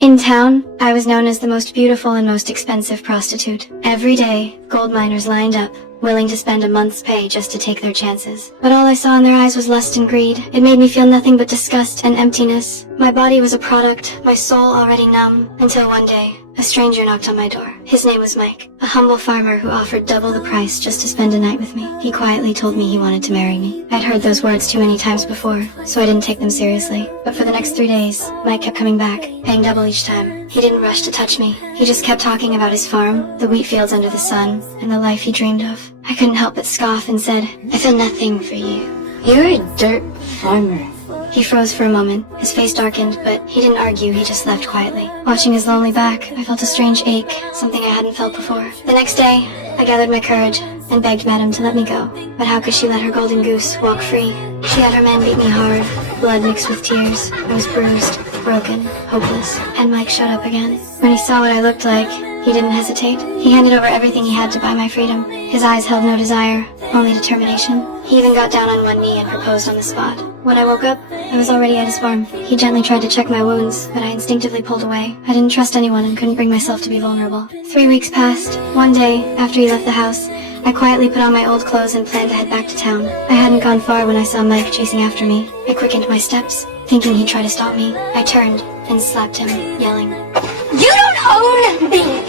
In town, I was known as the most beautiful and most expensive prostitute. Every day, gold miners lined up, willing to spend a month's pay just to take their chances. But all I saw in their eyes was lust and greed. It made me feel nothing but disgust and emptiness. My body was a product, my soul already numb, until one day, a stranger knocked on my door. His name was Mike, a humble farmer who offered double the price just to spend a night with me. He quietly told me he wanted to marry me. I'd heard those words too many times before, so I didn't take them seriously. But for the next 3 days, Mike kept coming back, paying double each time. He didn't rush to touch me. He just kept talking about his farm, the wheat fields under the sun, and the life he dreamed of. I couldn't help but scoff and said, "I feel nothing for you. You're a dirt farmer." He froze for a moment, his face darkened, but he didn't argue, he just left quietly. Watching his lonely back, I felt a strange ache, something I hadn't felt before. The next day, I gathered my courage and begged Madam to let me go. But how could she let her golden goose walk free? She had her man beat me hard, blood mixed with tears. I was bruised, broken, hopeless, and Mike showed up again. When he saw what I looked like, he didn't hesitate. He handed over everything he had to buy my freedom. His eyes held no desire, only determination. He even got down on one knee and proposed on the spot. When I woke up, I was already at his farm. He gently tried to check my wounds, but I instinctively pulled away. I didn't trust anyone and couldn't bring myself to be vulnerable. 3 weeks passed. One day, after he left the house, I quietly put on my old clothes and planned to head back to town. I hadn't gone far when I saw Mike chasing after me. I quickened my steps, thinking he'd try to stop me. I turned and slapped him, yelling, "You don't own me!"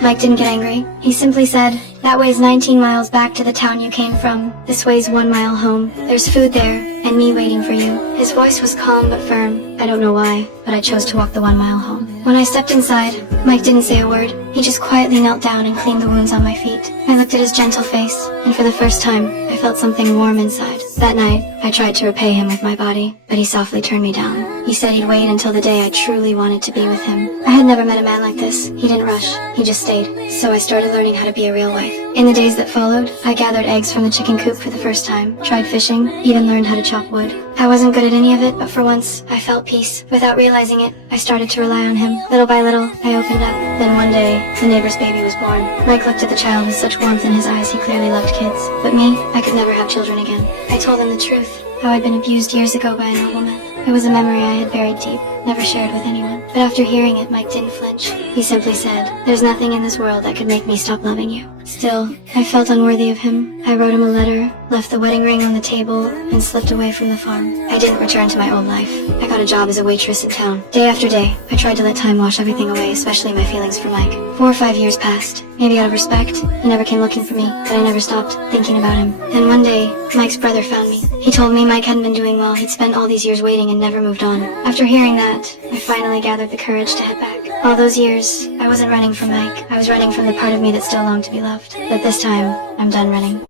Mike didn't get angry. He simply said, "That way's 19 miles back to the town you came from. This way's 1 mile home. There's food there, and me waiting for you." His voice was calm but firm. I don't know why, but I chose to walk the 1 mile home. When I stepped inside, Mike didn't say a word. He just quietly knelt down and cleaned the wounds on my feet. I looked at his gentle face, and for the first time, I felt something warm inside. That night, I tried to repay him with my body, but he softly turned me down. He said he'd wait until the day I truly wanted to be with him. I had never met a man like this. He didn't rush. He just stayed. So I started learning how to be a real wife. In the days that followed, I gathered eggs from the chicken coop for the first time, tried fishing, even learned how to chop wood. I wasn't good at any of it, but for once, I felt peace. Without realizing it, I started to rely on him. Little by little, I opened up. Then one day, the neighbor's baby was born. Mike looked at the child with such warmth in his eyes. He clearly loved kids. But me, I could never have children again. I told him the truth, how I'd been abused years ago by an old woman. It was a memory I had buried deep, never shared with anyone. But after hearing it, Mike didn't flinch. He simply said, "There's nothing in this world that could make me stop loving you." Still, I felt unworthy of him. I wrote him a letter, left the wedding ring on the table, and slipped away from the farm. I didn't return to my old life. I got a job as a waitress in town. Day after day, I tried to let time wash everything away, especially my feelings for Mike. 4 or 5 years passed. Maybe out of respect, he never came looking for me, but I never stopped thinking about him. Then one day, Mike's brother found me. He told me Mike hadn't been doing well. He'd spent all these years waiting and never moved on. After hearing that, I finally gathered the courage to head back. All those years, I wasn't running from Mike. I was running from the part of me that still longed to be loved. But this time, I'm done running.